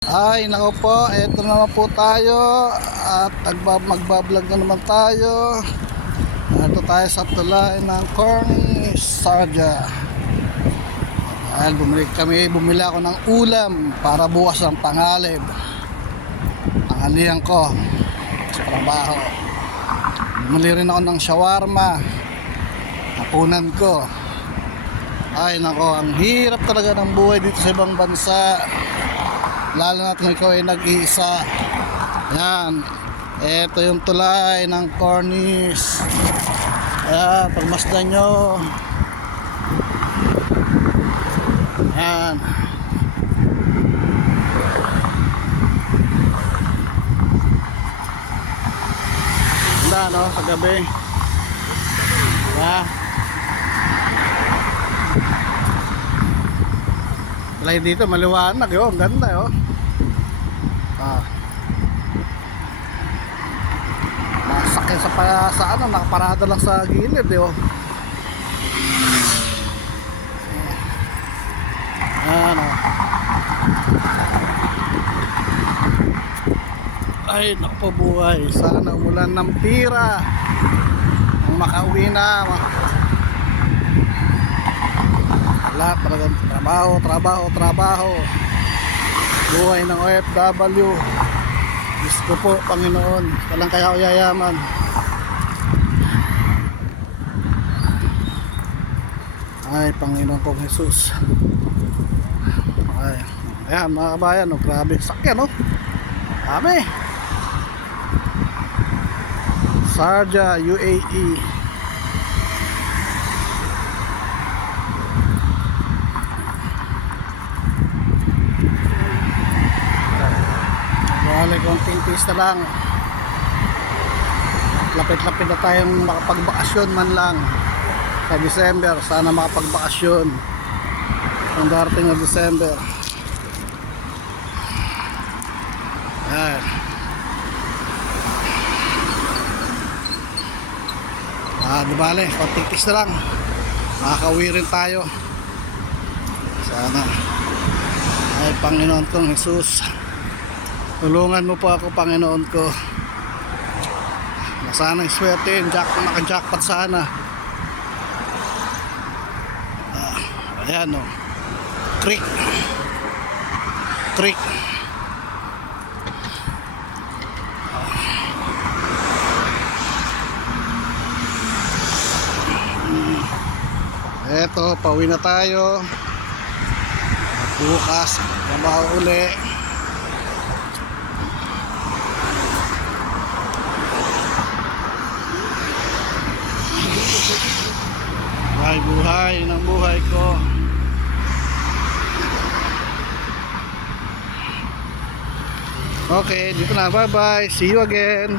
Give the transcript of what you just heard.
Ay nako po, eto naman po tayo at magbablog na naman tayo. Ito tayo sa tulay ng Corny Sarja. Ay, bumili ako ng ulam para bukas ng pangalib. Tanghalian ko sa trabaho. Bumili rin ako ng shawarma. Hapunan ko. Ay nako, ang hirap talaga ng buhay dito sa ibang bansa. Lalo na kung ikaw ay nag-iisa. Yan. Ito yung tulay ng Cornice. Ayan, pagmasdan nyo. Yan. Ganda no, sa gabi. Yan. Tulay dito, maliwanag yun. Ganda yun. Sakyan sa ano, nakaparada lang sa gilid oh. Ano. Ay naku buhay, sana umulan ng pira kung makauwi na. Wala talagang trabaho. Buhay ng OFW. Diyos ko po, Panginoon, walang kaya ako yayaman. Ay, Panginoon kong Jesus. Ay, ayan mga kabayan, oh, grabe sakyan, oh. Dami. Sarja, UAE. Bale, konting pista lang. Lapit-lapit na tayong makapagbakasyon man lang sa December. Sana makapagbakasyon kung darating na December. Ayan. Di bale, konting pista lang. Makakauwi rin tayo. Sana. Ay, Panginoon kong Jesus, tulungan mo po ako, Panginoon ko. Sana yung swerte, naka-jackpot sana. Ayan o. Creek. Eto, pauwi na tayo. Bukas, trabaho uli. Buhay ng buhay ko. Okay, dito na. Bye bye. See you again.